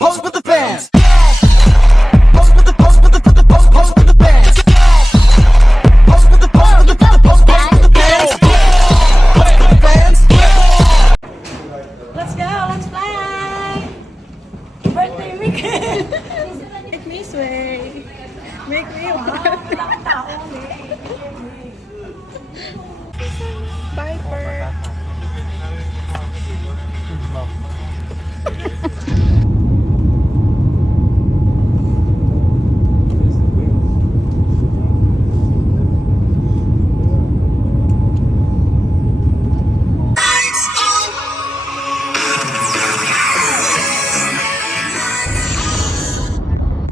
Pose with the fans. Pose with the pose with the pose with the fans. Pose with the pose with the pose with the fans. Pose with the fans. Let's go, let's fly! Birthday weekend! Make me sway. Make me Viper.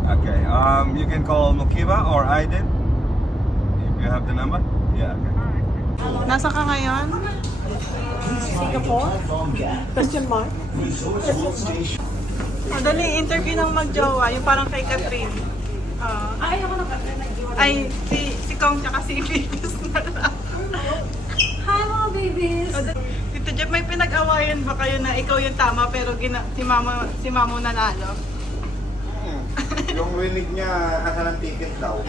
Okay, you can call Mokiba or Aiden if you have the number. Yeah, okay. Nasa ka ngayon? Singapore? Question mark? Dali, interview ng magjowa, yung parang kay Catherine. Ay, ako ng Catherine. Ay, si Kong tsaka si Babies na lang. Hi mga babies! Tito Jeff, may pinag-awayan ba kayo na ikaw yung tama pero si Mamo nanalo? Yung rinig niya, asa ng ticket daw.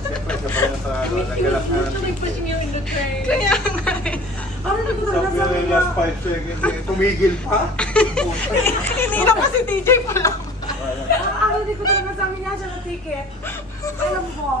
Siyempre, siya pa rin sa naggalap na ng ticket. Pushing you in the train. Kaya nga eh. Ano na ko Sabi na yung last 5 seconds, tumigil pa. Hinila pa si DJ pala. Ano di ko talaga sabi niya siya ng ticket. Alam mo.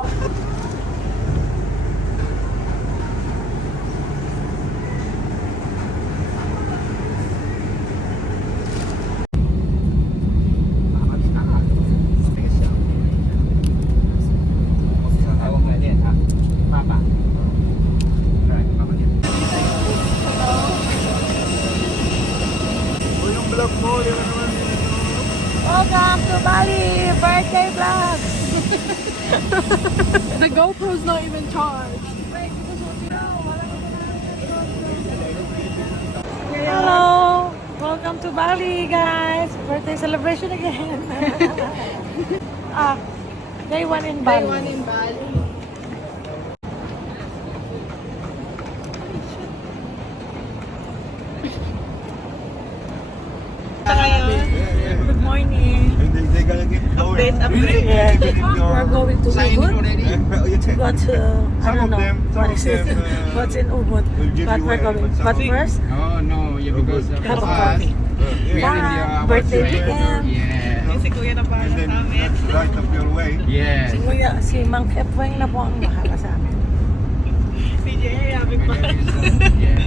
Welcome to Bali! Birthday vlog! The GoPro's not even charged. Hello! Welcome to Bali, guys! Birthday celebration again! Day 1 in Bali. Day 1 in Bali. Good morning! They're gonna keep going. Update. We're going to Ubud. You take But I some don't of know them, what is it. What's in Ubud? will give But you we're away, going. but But some- first, Oh no, yeah, because cup of for us, coffee. we are in Bye! the Birthday weekend! Yeah, Si Kuya na And then right up your way. yeah. Kuya, si Mang Kepweng na po ang bahala sa amin. Si Jay, having fun. Yeah.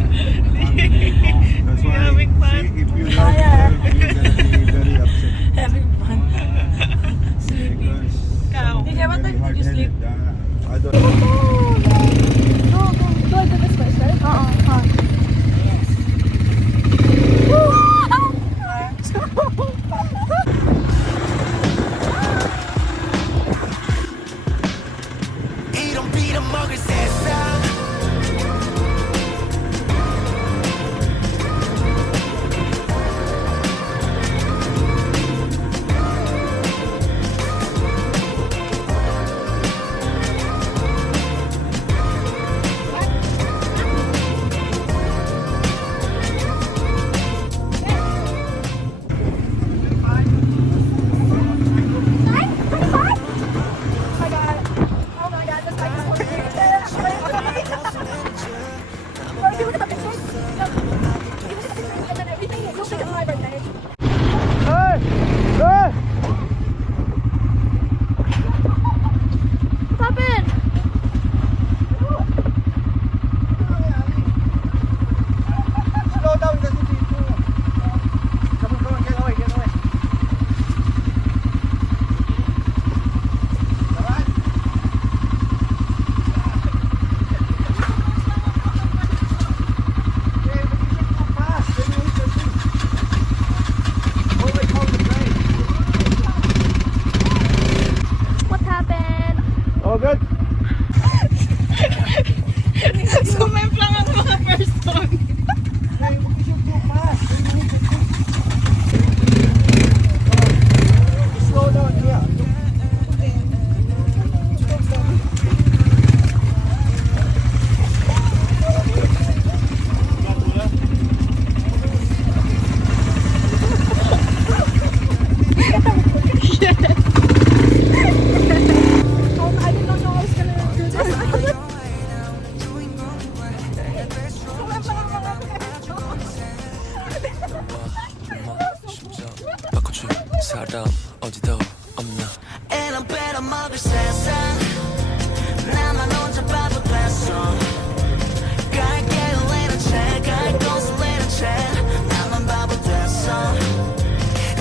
That's why, Having fun. see, if you Oh, like yeah. them, you're gonna be very upset. Having fun. Because Ikaw. DJ, what time did you sleep? I don't Do I do this first, right? Eat 'em, beat 'em, mugger said so. 바꿔줄 사람 어디도 없나 이런 빼먹을 세상 나만 혼자 바보 됐어 갈게 later 채 갈 곳은 later 채 나만 바보 됐어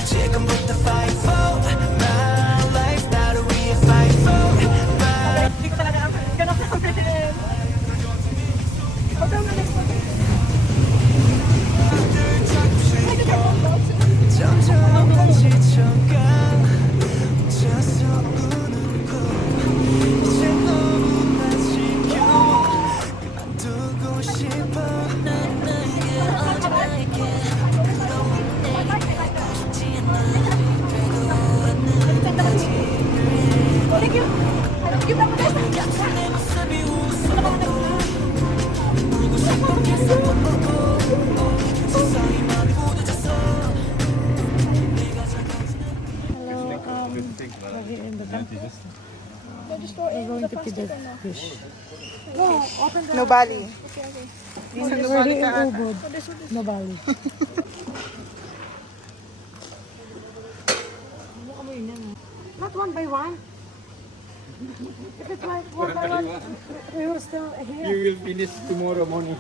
지금부터 fight for my life 나를 위해 fight for my Hindi ko talaga ang ganun namin. 점점 더 지쳐가 혼자서 우는 거 이제 너무나 지겨워 그만두고 싶어 난 너에게 어디에게 부러운 내게 가고 싶지 않아 되고 않는 같은 내 모습이 웃어 울고 싶어 계속 보고 세상이 많이 무뎌졌어 We're going to feed the fish. No Bali. We're here in Ubud. No Bali. Not one by one. If it's like one by one, we will still here. You will finish tomorrow morning.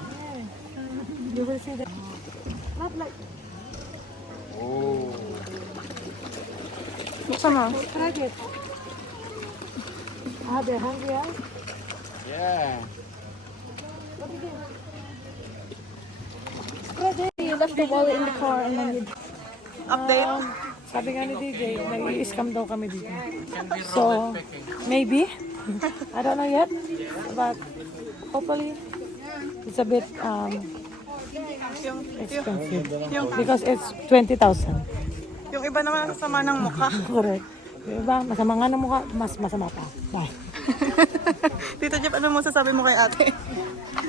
You will see that. Not like. Oh. Buksan mo. Try it. Ah, they're hungry, huh? Yeah. You left the wallet in the car and then you... Update. Sabi nga ni DJ, nag-i-scam daw kami dito. So, maybe. I don't know yet. But hopefully, it's a bit expensive. Because it's 20,000. Yung iba naman sama ng mukha. Correct. Yung iba, masama nga ng mukha, mas masama pa. Bye. Tito Jeff, ano mo sasabi mo kay ate?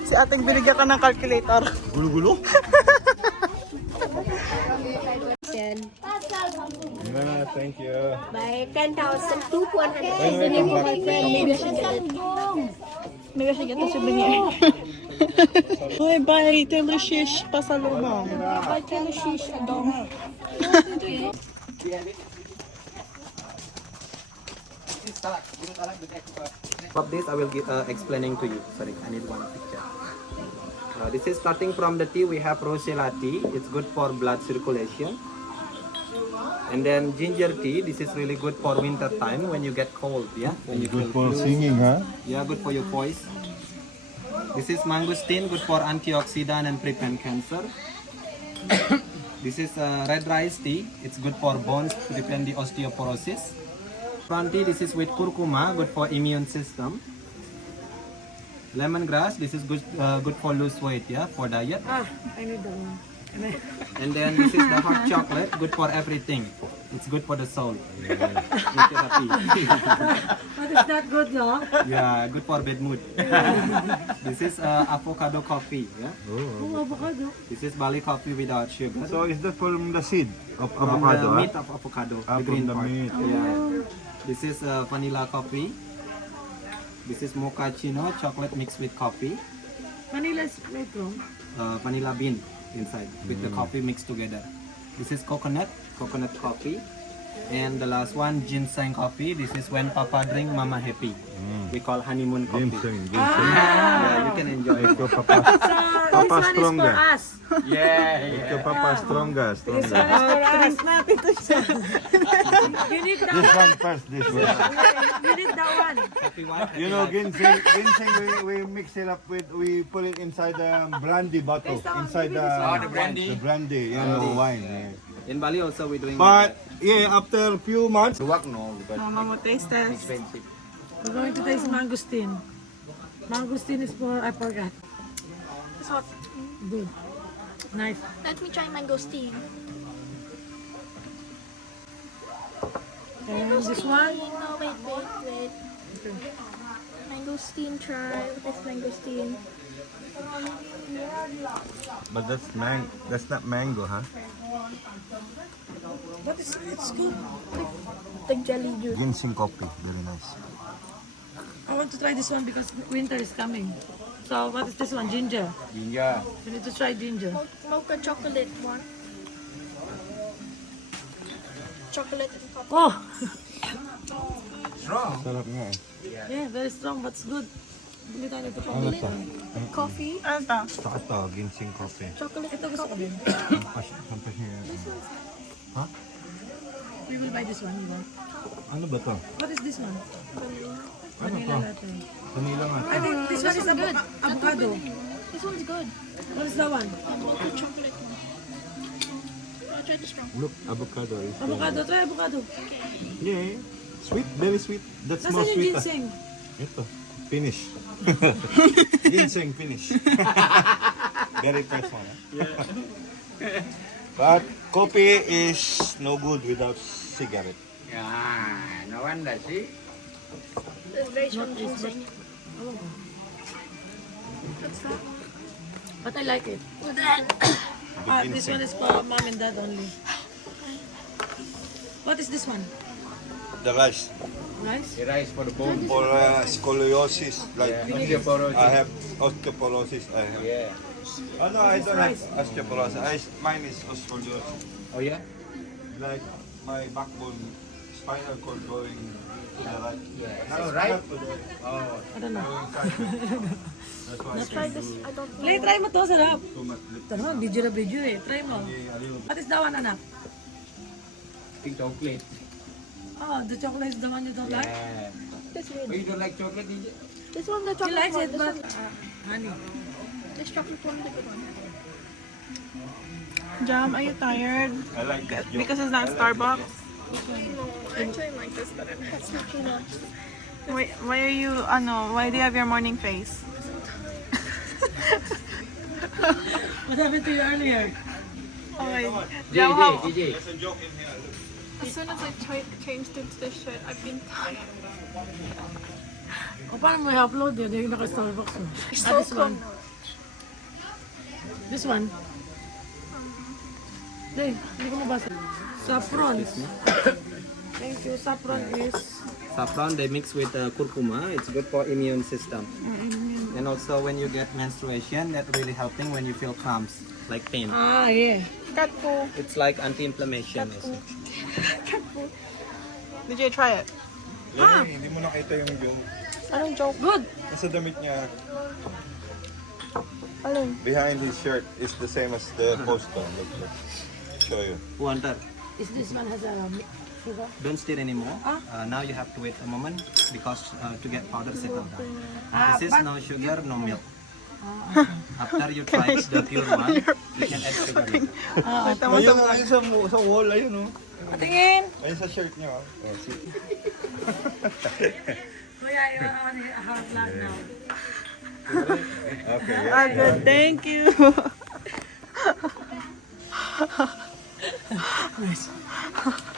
Si ate binigyan ka ng calculator. Gulo-gulo? Thank you. By 10,000 to 100. The name of my friend, maybe I should get it. Maybe I should get a souvenir. Hoy, bye. Taylor Shish. Pasalubong. By Taylor Shish, Adong. Of this I will give, explaining to you. Sorry, I need one picture. This is starting from the tea. We have rosella tea. It's good for blood circulation. And then ginger tea. This is really good for winter time when you get cold. Yeah, when you Good feel for flu. singing, huh? Yeah, good for your voice. This is mangosteen, good for antioxidant and prevent cancer. This is red rice tea. It's good for bones, prevent the osteoporosis. Prawn tea, this is with curcuma, good for immune system. Lemongrass, this is good for lose weight, yeah, for diet. Ah, I need that one. And then this is the hot chocolate, good for everything. It's good for the soul. Therapy. But it's not good, no? Yeah, good for bad mood. This is avocado coffee, yeah. Kung avocado. This is Bali coffee without sugar. So is that from the seed of From avocado? the huh? meat of avocado, Ah, the from green the part. meat. Yeah. This is vanilla coffee. This is mochaccino, chocolate mixed with coffee. Manila is made from. Vanilla bean inside with the coffee mixed together. This is coconut coffee. And the last one, ginseng coffee. This is when Papa drink, Mama happy. We call honeymoon coffee. Ginseng. Yeah, you can enjoy it. Ito papa, So, Papa this one stronger. is for us. ito papa stronger. This one is for us. Drinks natin to siya. You need that This one. one first, this one. You need that one. Happy wife, happy You know, life. ginseng we mix it up with, we put it inside the brandy bottle, inside the brandy. the brandy, you know, wine. Yeah. In Bali also we doing But yeah, after a few months, work no because Mama mo taste test. expensive. We're going to taste mangosteen. Mangosteen is for, I forgot. It's hot. Good. Nice. Let me try mangosteen. And this one, No, wait. Mangosteen, try. What is mangosteen? but that's not mango, huh? but it's good. The jelly juice. Ginseng coffee, very nice. I want to try this one because winter is coming. So what is this one? Ginger. Ginger. You need to try ginger. Mocha chocolate one. chocolate and coffee. Oh, Sarap nga eh. yeah, very strong but it's good. Bili tayo nito pang Ano to? Coffee, Ano to? Saka to, ginseng coffee. chocolate Ito and gusto ko coffee. din. We will buy this one. You want? Ano ba to? What is this one? Ano Vanilla to? latte. Vanilla nga. I think this one is avocado. This one's good. What is that one? The chocolate one. I'll try the strong. Look, avocado is... Avocado. Try avocado. Yeah. Sweet, very sweet. That's more Nasaan yung sweet. ginseng? Ito. Finish. Ginseng finish. Very fresh one. But coffee is no good without cigarette. Yeah, no wonder, see? It's very strong ginseng. But I like it. This one is for mom and dad only. What is this one? The rice Rice? The rice for the bone. for scoliosis, like Osteoporosis. I have osteoporosis. I have. Yeah. Oh no, I don't have osteoporosis. Mine is scoliosis. Oh yeah? Like my backbone, spinal cord going to the right. Oh, right? To the Oh. I don't know. That's why Let's try this. I don't know. Play, try mo to, sarap. too much lip. Ito naman, video na video eh. Try mo. A little bit. What is that one, anak? Pink chocolate. Oh, the chocolate is the one you don't like? Yeah. This Oh, one. you don't like chocolate, DJ? This one, the He chocolate likes one. it, This but... one. honey. This chocolate one, the good one. Jam, are you tired? I like that. Because it's not Starbucks? No, I actually like this better. It's not too much. Why are you, why do you have your morning face? What happened to you earlier? Okay. DJ. There's a joke in here. As soon as I changed into this shirt, I've been tired. O, paano mo i-upload yun? Yung naka-Starbucks mo. So This one. This one. Hey, hindi ko mabasa. Saffron. Thank you. Saffron is... Saffron they mix with curcuma. It's good for immune system. And also when you get menstruation, that really helping when you feel cramps, like pain. Ah, yeah. Cat poo. It's like anti-inflammation. Did you try it? Lenny, hindi mo nakita yung joke. Anong joke? Good. Nasa damit niya, Alin? behind his shirt is the same as the poster. Look. Show you. Wonder. Is this one has a sugar? Don't stir anymore. Now you have to wait a moment because to get powder settled down. This is no sugar, no milk. After you try the pure one, you can add sugar later. Ayun sa wall, ayun oh. Patingin! Ayun sa shirt niya oh. Kuya, you are on a hard lag now. Okay. Ah, good. Thank you.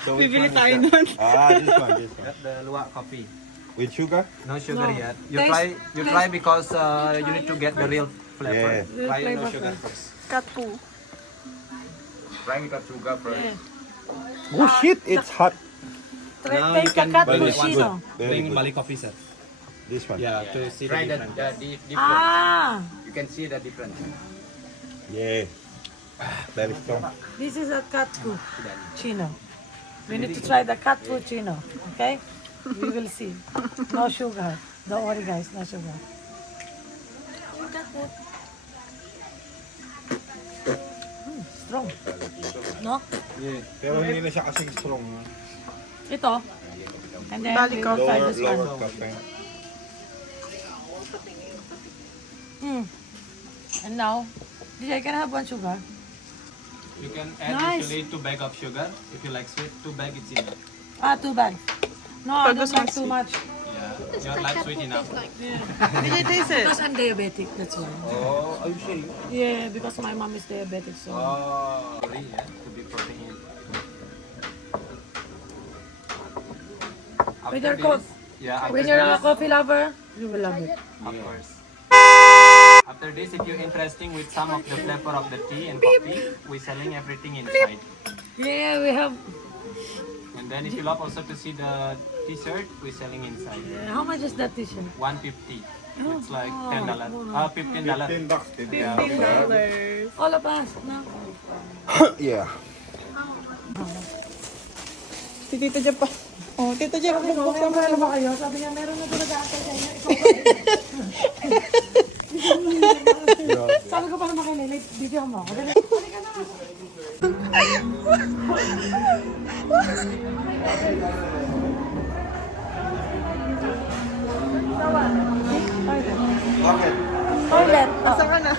So Bibili tayo nun. this one. Get the luwak coffee. With sugar? No sugar No. yet. You Taste- try because you need to get the real flavor. Yeah. Try no Flavor sugar first. first. Cat poo. Try without sugar first. Yeah. Oh shit, it's hot. Try, Now taste you can the cat buy this one. cappuccino. Very Bring good. Bali coffee, sir. This one. Yeah, to see Try the that difference. difference. Ah! You can see the difference. Yeah. Very strong. This is a cappuccino. We need to try the cappuccino, okay? We will see. No sugar. Don't worry, guys. No sugar. Strong. No? Pero hindi na siya kasing strong. Ito. And then Bali we will try Lower, this one. lower cafe. And now, DJ, can I have one sugar? You can add Nice. usually 2 bags of sugar. If you like sweet, 2 bags is enough. Ah, 2 bags. No, I Pag don't gusto like mo too much. Yeah. You like sweet enough. Did you taste it? Because I'm diabetic, that's why. Oh, are you sure? Yeah, because my mom is diabetic, so. Oh, really? Yeah, to be protein. When you're, co- yeah, when you're a coffee lover, you will love it. of course. After this, if you're interested with some of the flavor of the tea and coffee, we're selling everything inside. Yeah, we have. And then if you love also to see the t-shirt, we're selling inside. How much is that t-shirt? 150. It's like $10. $15. $15. All of us, no? Yeah. Si Tito Jeff pa. Oh, Tito Jeff, buksan mo na. ba kayo? Sabi niya, meron na talaga ate sa inyo. Sabi ko pa naman kay Lele, video mo ako. Dali. Toilet. Saan ka na?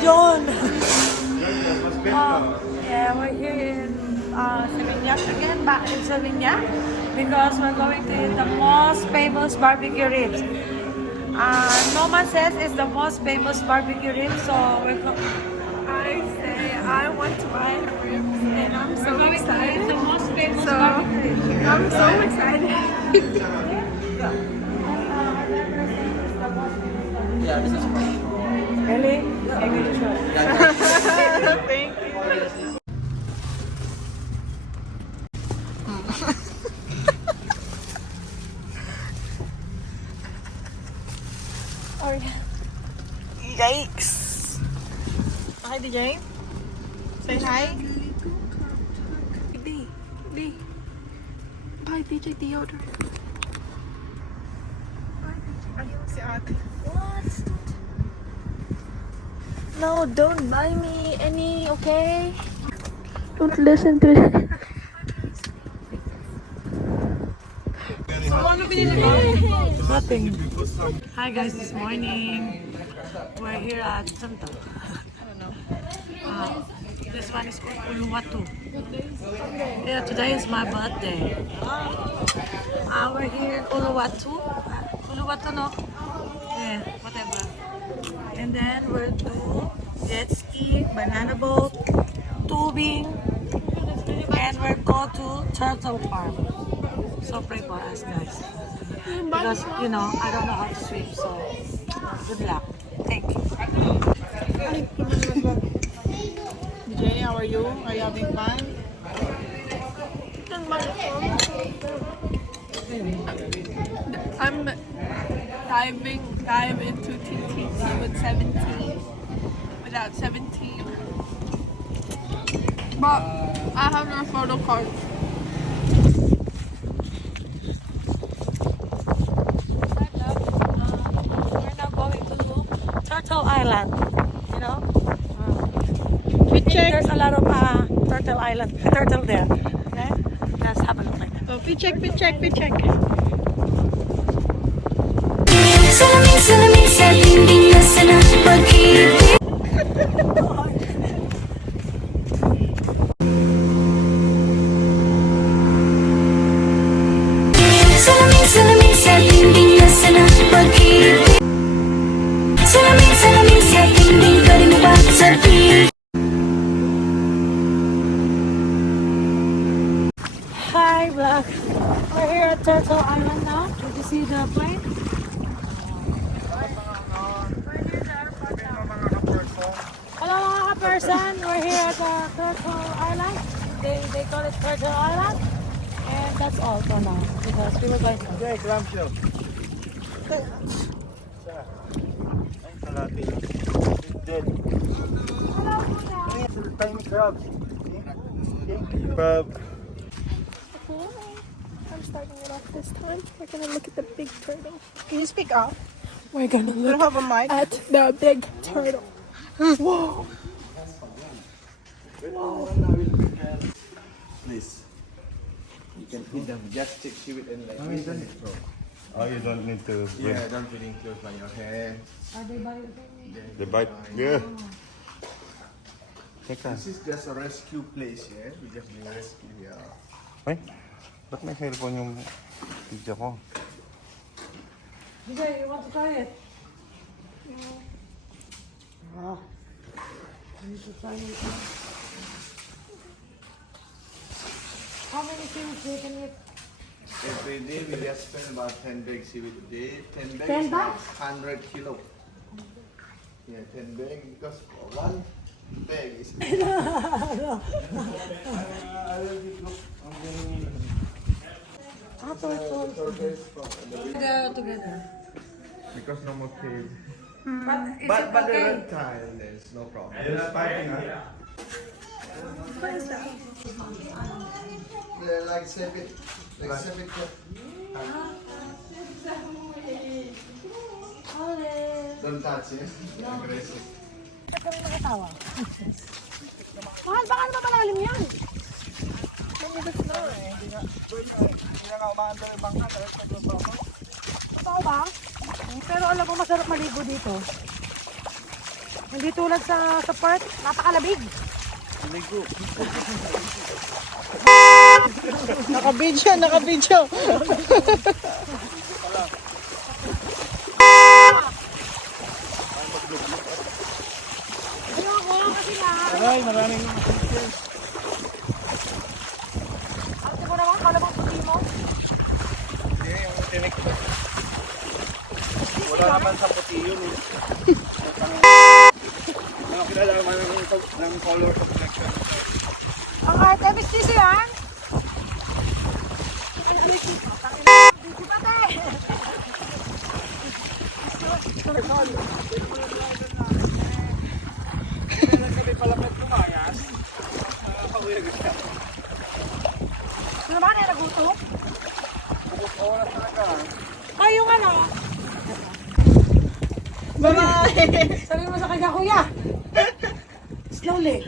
John. Yeah, we're here in Savignac again, back in Savignac, because we're going to eat the most famous barbecue ribs. Norman says it's the most famous barbecue ribs, so we're going. I say I want to buy the ribs and I'm so excited. The most famous So, barbecue ribs. I'm so excited. Yeah, this is Really? Okay, good show. Thank you. Yikes. Hi, DJ. Say hi. B. Buy DJ deodorant. Ayun si ate. What? No, don't buy me any, okay? Don't listen to it. Nothing. Hi guys, this morning we're here at Santa. This one is called Uluwatu. Yeah, today is my birthday. We're here in Uluwatu. Uluwatu, no? Yeah, whatever. And then we'll do jet ski, banana boat, tubing, and we'll go to Turtle Farm. So pray for us, guys. Because, you know, I don't know how to swim, so good luck. Thank you. DJ, how are you? Are you having fun? I'm dive into TTC with 17, without 17. But I have no photo card. We're now going to Turtle Island. You know? Check. There's a lot of turtle there. Okay? Let's have a look like that. So, check. Salamin sa dingding na sana pag-ibig. Salamin sa dingding na sana pag-ibig. Salamin sa dingding, pwede mo ba sabihin? Hi, vlog. We're here at Turtle Island now. Did you see the plane? Hello mga ka-person. We're here at Turtle Island. They call it Turtle Island. And that's all for now. Because we were going to... Okay, clamshell. Dead. Tiny crabs. Crab. I'm starting it off this time. We're gonna look at the big turtle. Can you speak up? We're gonna You don't look have a mic? at the big turtle. Whoa! Please. You can feed them. Just take seaweed and like. Oh, you don't need to. Yeah, don't feeding close by your hand. Are they by They bite. Yeah. This is just a rescue place, yeah? We just do rescue, yeah. Ay, ba't may cellphone yung video ko? DJ, you want to try it? Wow. I need to try it. How many seaweeds do you can eat? Every day we just spend about 10 bags seaweed a day. 10 bags 10 bags? is 100 kilo. Yeah, 10 bags because one bag is... Go together. Because no more cage. But is But it the okay? reptile, there's no problem. You're not fighting, huh? Like Civic. Like Civic. Don't touch it. Aggressive. Mahal, baka naman malalim yan. Totoo ba? Pero alam mo, masarap maligo dito. Hindi tulad sa park, napakalamig. Naka-video. Ayoko, kasi nga. Ay, maraming Ate mo naman, kalabang puti mo. wala naman sa puti yun eh. Mga kinalaman ng color complexion. Ang arte, mistiso yan. Di ba, te? Kailan kami palapit pumayas? Nakakawin siya. Ano ba, nagutom? Bukos oras talaga. Ay, yung ano? Bye-bye! Sabi mo sa kanya, kuya. Slowly.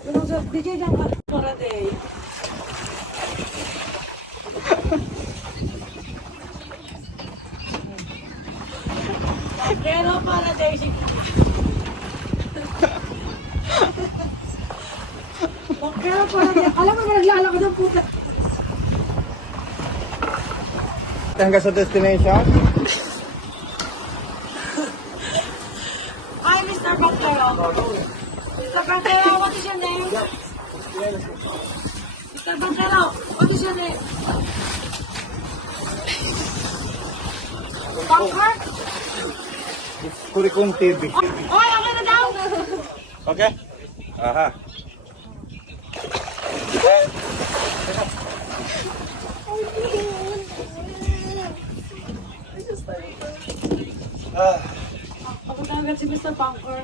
Pero sa DJ lang ka. Para day. Pero para day. Pero para day. Alam mo ba naglalakad ng puta? Hanggang sa destination? Hi, Mr. Bantero. Mr. Bantero, what is your name? Mr. Bantero, what is your name? Bunker? Kurikong TV. Oy, okay na daw! Okay? Aha. Ako agad si Mr. Bunker.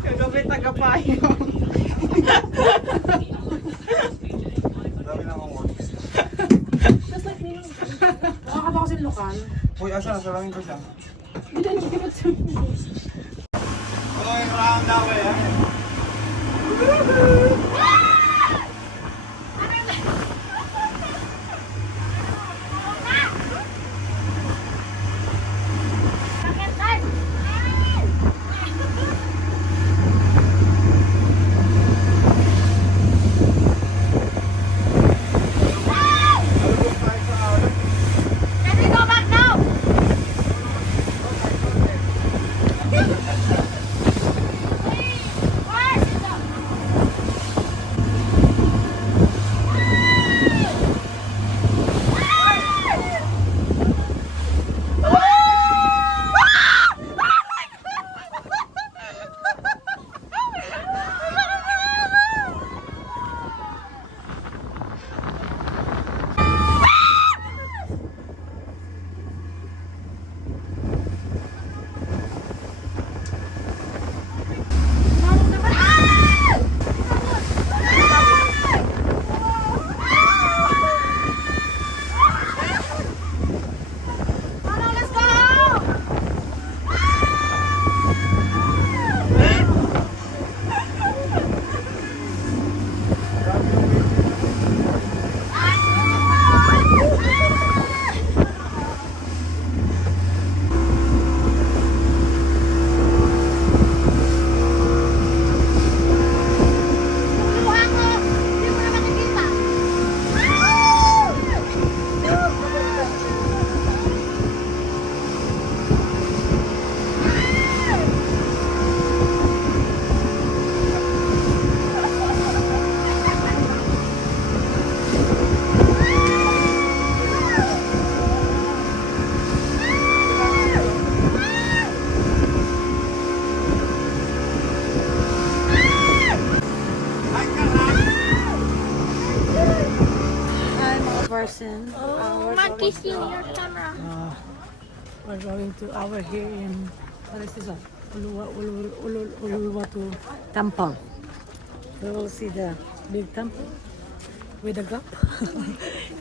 Kagabi tagapayo. Dami na akong work. Nakakata ko si lokal. Uy, asa? Salangin ko siya. Going around that way, Marcus, you your camera. We're going to our here in what is this one? Uluwatu Temple. We will see the big temple with the gap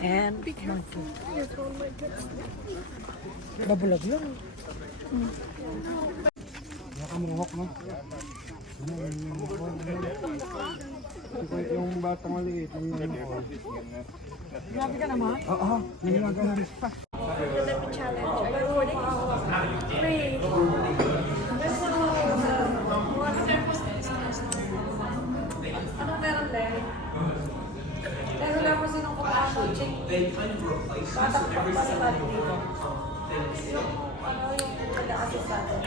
and monkey. Babulag lang. Yung batang maliit. Grabe ka naman. Oo, nangyagahan pa. Let me challenge. Are you recording? 3. Anong meron din? Pero lang mo sinong kumakain chick. Batak pa pa sa balik dito. Yung ano yung nag-assist natin.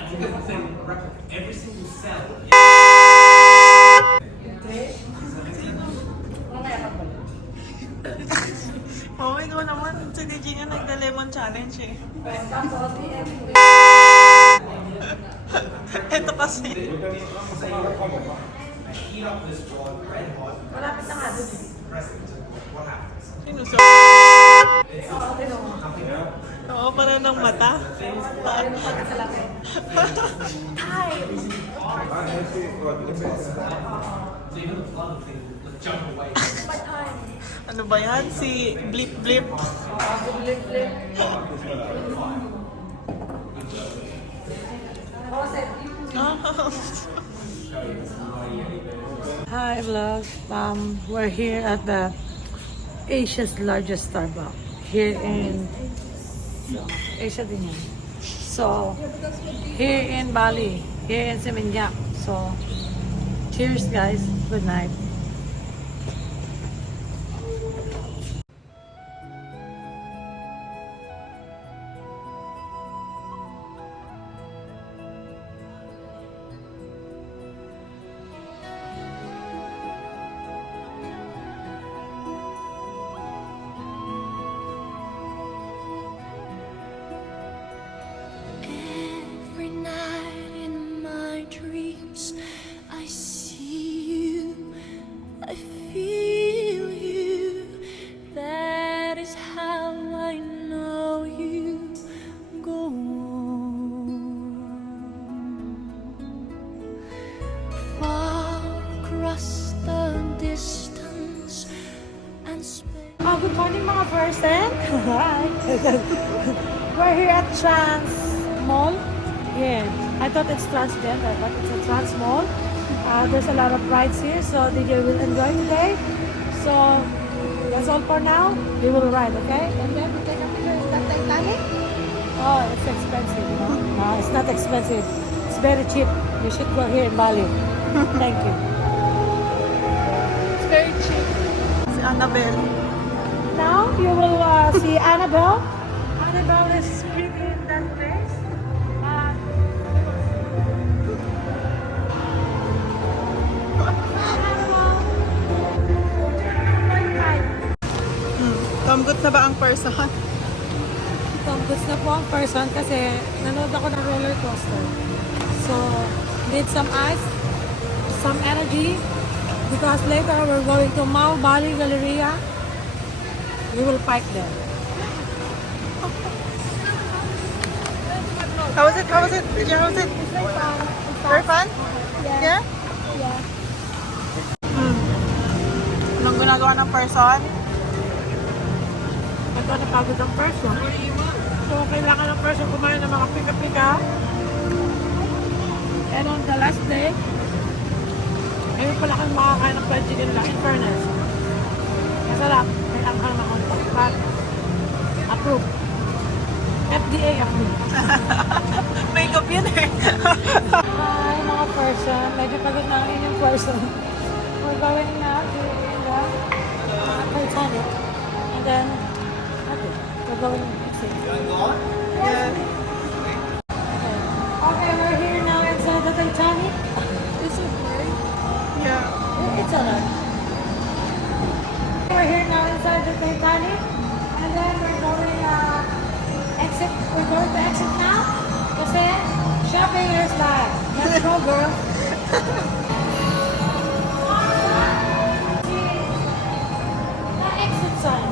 Mamaya ka pala. Oh, ikaw naman. Si DJ nga nagda-lemon challenge eh. Ito kasi. Malapit na nga dun eh. Sino sa... Oo, para ng mata. Ano ba yan? Si Blip Blip. Hi vlog. We're here at the Asia's largest Starbucks here in Asia din yan. So here in Bali, here in Seminyak. So cheers guys. Good night. Every night in my dreams, I see you, I feel you. That is how I know you go on. Far across the distance and space. Oh, good morning mga person. Hi. We're here at Trans Mall. Yeah, I thought it's transgender, but it's a trans mall. There's a lot of rides here, so DJ will enjoy today. So that's all for now. We will ride, okay? And then we take a picture in that Titanic. Oh, it's expensive, you know? No, it's not expensive. It's very cheap. You should go here in Bali. Thank you. It's very cheap. Si Annabelle. Now you will see Annabelle. Annabelle is pretty in that place. Kamgot na ba ang person? Gusto na po ang person kasi nanood ako ng roller coaster. So, need some ice, some energy because later we're going to Mall Bali Galleria. We will fight there. How was it? How was it? DJ, how was it? Very fun? Yeah? Yeah. Anong ginagawa ng person? Ito napagod ang person. So, kailangan ng person kumain ng mga pika-pika. And on the last day, ngayon pala kami makakain ng fried chicken lang. In fairness, masarap. May anghang na konti. But, approve. FDA approved. Makeup yun eh. Hi mga person. Medyo pagod na ang inyong person. We're going now to the Titanic. And then, okay, we're going to see. Yeah. Okay, we're here now inside the Titanic. Is it blurry? Yeah. It's alright. We're here now inside the Titanic. And then we're going exit. We're going to exit now. Kasi shopping is live. Let's go, girl. The exit sign.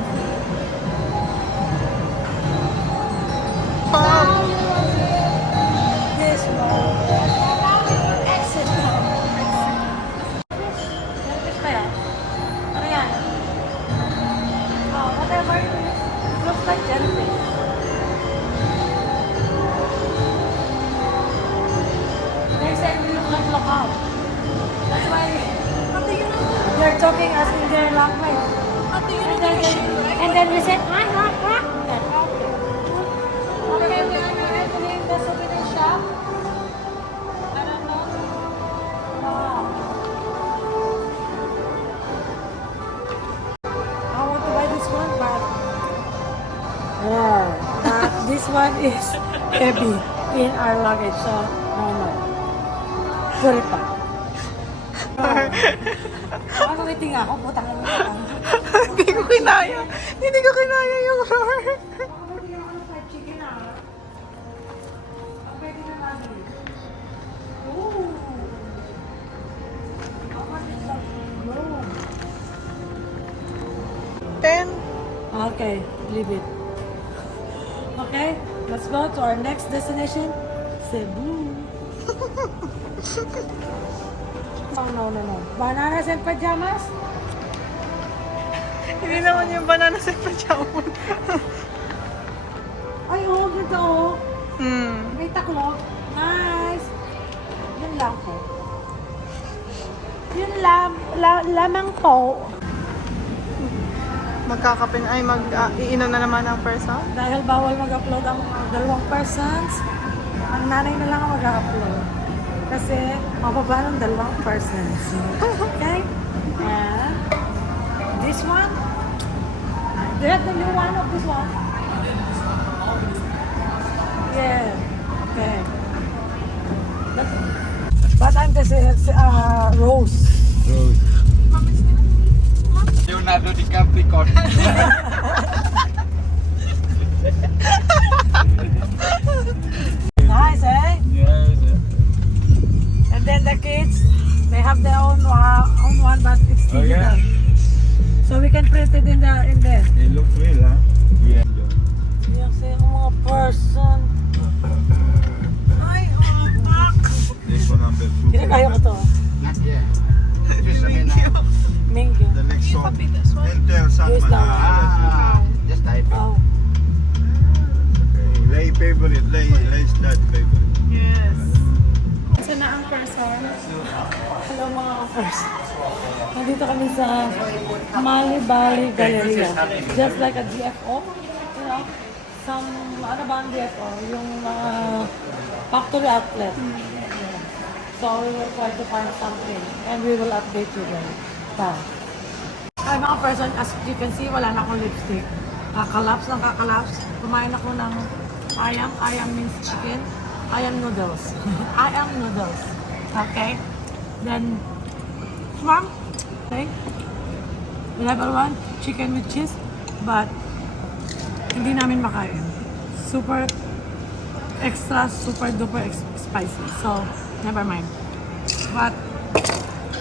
Oh. That's why they're talking us in their language. And then we said, ha. Okay, we are now entering the souvenir shop. I don't know. Wow. I want to buy this one, but this one is heavy in our luggage, so no. Put it back. Ano waiting ako? Putang ano lang. Hindi ko kinaya. Hindi ko kinaya yung roar. Ten. Okay, leave it. Okay, let's go to our next destination, Cebu. Oh, no. Bananas and pajamas? Hindi naman yung banana sa pajama. Ay, oh, ganda oh. Hmm. May taklo. Nice. Yun lang po. Yun lamang po. Magkakapin ay iinom na naman ang person. Dahil bawal mag-upload ang dalawang persons, ang nanay na lang ang mag-upload. Kasi mababa ng dalawang persons. Okay? And this one, do you have the new one of this one? Yeah. Okay. But I'm just Rose. Leonardo DiCaprio. Nice, eh? And then the kids, they have their own one, but it's digital. So we can print it in there. It looks real, huh? Yeah. Yung sa mga person. Ay, pak! This one number 2. Hindi kaya ko to. Not yet. Mingyu. The next one. Enter Yes, Salman. Ah, just type it. Oh. Lay favorite. Lay that favorite. Yes. Ito na ang person. Hello mga first. Nandito kami sa Mali Bali Galleria. Just like a DFO. You know, ano ba ang DFO? Yung factory outlet. So we will try to find something and we will update you guys. Bye. Ay mga person, as you can see, wala na akong lipstick. Kakalaps. Kumain ako ng ayam. Ayam means chicken. Ayam noodles. Ayam noodles. Okay? Then, shrimp. Okay? Level 1, chicken with cheese. But, hindi namin makain. Super duper spicy. So, never mind. But,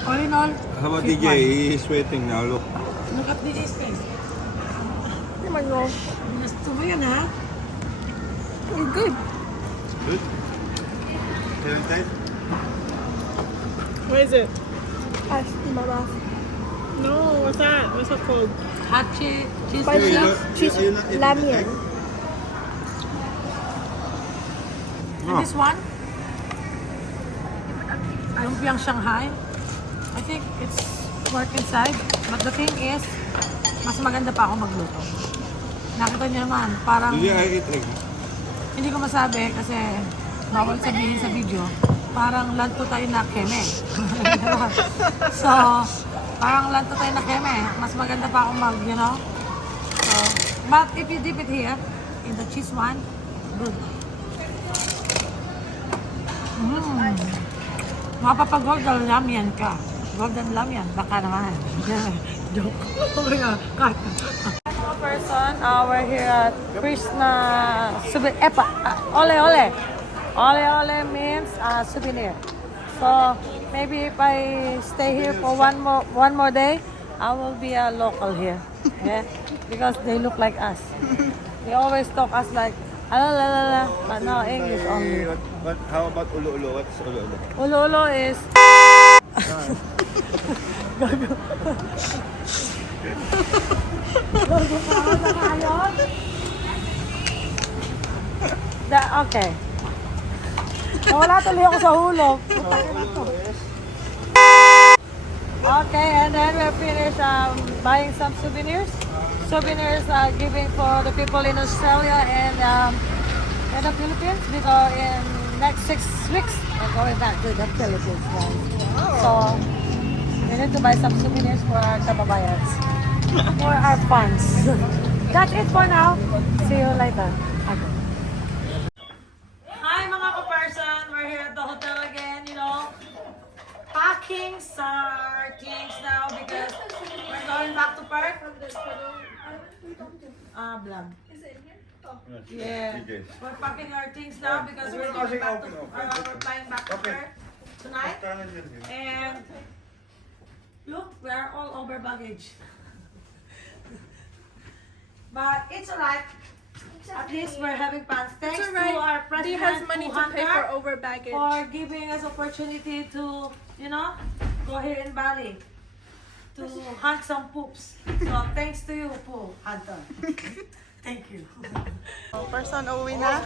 all in all, How about fit DJ? one. He's sweating now. Look. Look at DJ's face. Oh my gosh. Gusto mo yan, ha? Good. Good. Tight. Where is it? As in my mouth. No, what's that? What's it called? Hot cheese Spicy chips. cheese ramen. And this one, lumpiang Shanghai. I think it's pork inside. But the thing is, mas maganda pa ako magluto. Nakita niyo naman, parang DJ, I eat egg. hindi ko masabi kasi bawal sabihin sa video. Parang lanto tayo na keme. So, parang lanto tayo na keme. Mas maganda pa ako mag, you know. So, but if you dip it here, in the cheese one, good. Mapapag-golden lamyan ka. Golden lamyan, baka naman. Joke. Okay na, cut. Person, we're here at Krishna Ole Ole. Ole Ole means souvenir. So maybe if I stay here for one more day, I will be a local here. Yeah, because they look like us. They always talk us like la, but no English only. How about ulo ulo? What's ulo ulo? Ulo ulo is. Okay. Nawala tuloy ako sa hulog. Putang ina to. Okay, and then we're finished buying some souvenirs. Souvenirs giving for the people in Australia and in the Philippines because in next 6 weeks we're going back to the Philippines, guys. So we need to buy some souvenirs for our kababayans, for our fans. That's it for now. See you later. Okay. Hi mga ka-person, we're here at the hotel again, you know. Packing our things now because we're going back to Perth. Blam. Yeah, we're packing our things now because we're going back to, we're flying back to Perth tonight. And look, we are all over baggage. But it's alright. At least we're having fun. Thanks to our president, He has money to pay for Hunter, over baggage. for giving us opportunity to, you know, go here in Bali to hunt some poops. So thanks to you, Poo Hunter. Thank you. Person, uuwi na.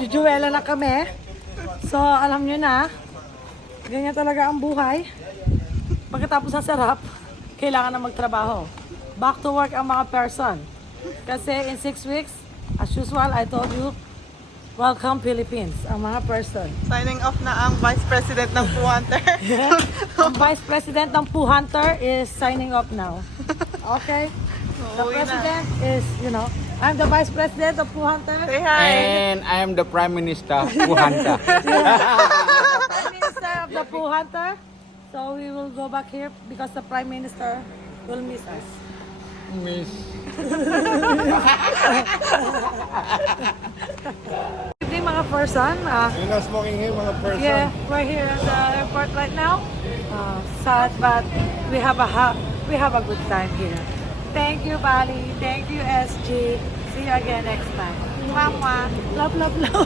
Jujuela na kami. So alam nyo na, ganyan talaga ang buhay. Pagkatapos sa sarap, kailangan na magtrabaho. Back to work ang mga person. Kasi in 6 weeks, as usual, I told you, welcome Philippines, ang mga person. Signing off na ang Vice President ng Poo Hunter. Ang Vice President ng Poo Hunter is signing off now. Okay? The Uuwi na. President is, you know, I'm the Vice President of Poo Hunter. Say hi. And I am the Prime Minister, Puhanta. Prime Minister of the Poo Hunter. So we will go back here because the Prime Minister will miss us. Miss. Good evening mga person. You're not smoking here, mga person. Yeah, we're here at the airport right now. Sad, but we have a good time here. Thank you, Bali. Thank you, SG. See you again next time. Mwah. Love, love, love.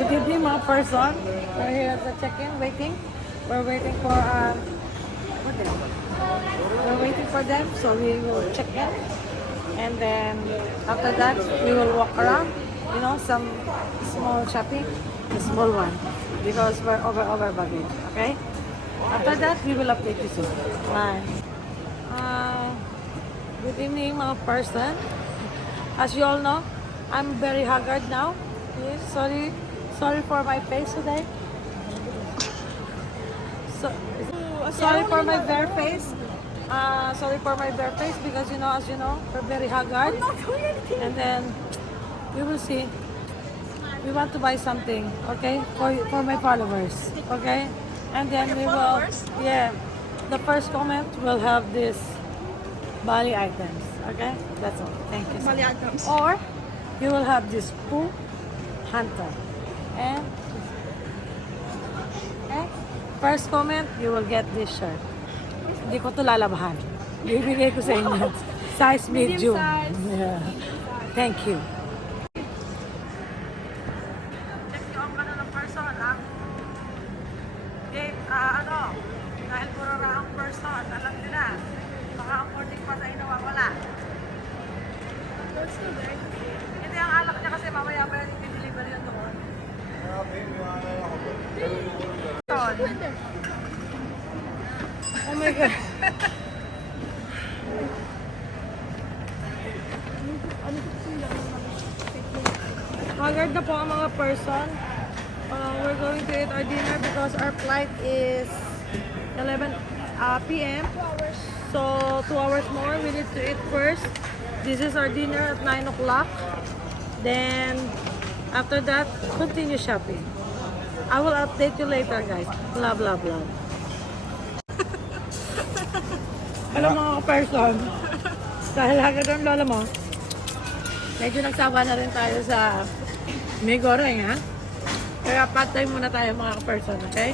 Good evening mga person. We're here at the check-in, waiting. We're waiting for we're waiting for them, so we will check in, and then after that we will walk around, you know, some small shopping, the small one, because we're over baggage. Okay. After that we will update you soon. Bye. Good evening, mga person. As you all know, I'm very haggard now. Yes, sorry for my face today. Sorry for my bare face. Sorry for my bare face because, you know, as you know, we're very haggard. And then we will see. We want to buy something, okay, for my followers, okay. And then we will, yeah. The first comment will have this Bali items, okay. That's all. Thank you. Bali items. Or you will have this Poo Hunter and. First comment, you will get this shirt. Hindi ko ito lalabahan. Bibigay ko sa inyo. Size medium. Yeah. Thank you. Check nyo ang ng person. Dahil puro na ang person, alam nyo na. Baka ang boarding pass ay nawawala. Hindi ang alak niya kasi mamaya pa yung i-deliver yun doon. Oh my God. Haggard na po ang mga person. We're going to eat our dinner because our flight is 11 p.m. So 2 hours more. We need to eat first. This is our dinner at 9 o'clock. Then after that, continue shopping. I will update you later, guys. Love, love, love. Alam mga ka-person, dahil hagad ang lola mo, medyo nagsawa na rin tayo sa may goreng, ha? Kaya pad time muna tayo mga ka-person, okay?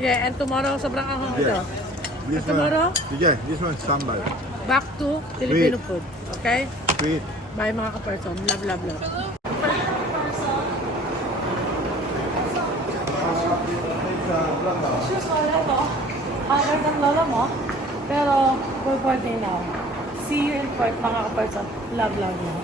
Yeah, and tomorrow, sobrang anghang ito. And tomorrow, This one sambal. back to Filipino food, okay? Sweet. Bye mga ka-person. Love, love, love. Wala to. Haggard ng lola mo. Pero, we're boarding now. See you in Perth, mga ka-person. Love, love, love.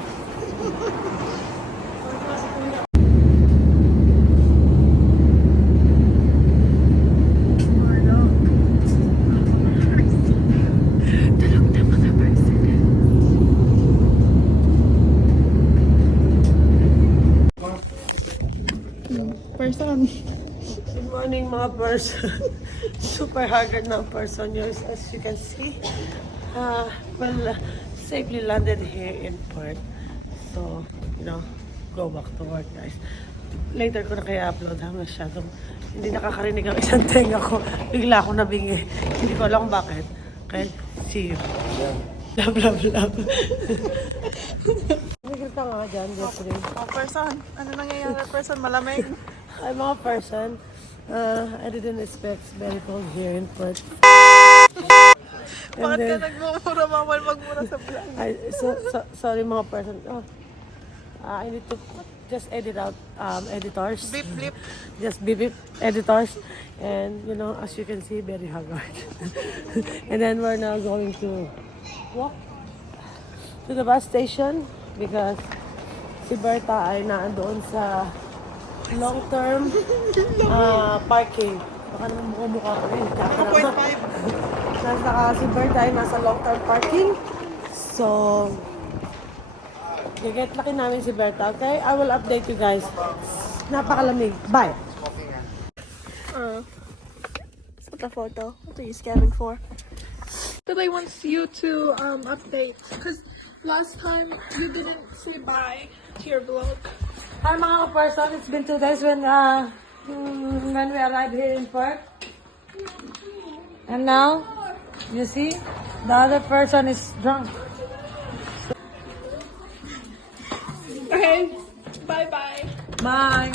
morning mga person. Super haggard na ang person yun, as you can see. Safely landed here in Perth. So, go back to work, guys. Later ko na kaya upload ha, masyadong hindi nakakarinig ang isang tenga ko. Bigla ako nabingi. Hindi ko alam kung bakit. Okay, see you. Love, love, love. Migil ka nga dyan, Jeffrey. Person, ano nangyayari person? Malamig. Ay, mga person, I didn't expect it's very cold here in Perth. Bakit ka nagmumura? Bawal magmura sa vlog. Sorry mga person. I need to just edit out editors. Beep, beep. Just beep, editors. And as you can see, very haggard. And then we're now going to walk to the bus station because si Berta ay naandoon sa long-term parking. Baka naman mukha ko rin. 2.5. Si Berta ay nasa long-term parking. So, get lucky namin si Berta, okay? I will update you guys. Napakalamig. Bye! Is that the photo? What are you scamming for? But I want you to update because last time you didn't say bye to your vlog. Hi mga person, it's been 2 days when we arrived here in Perth. And now, you see, the other person is drunk. Okay, bye bye. Bye!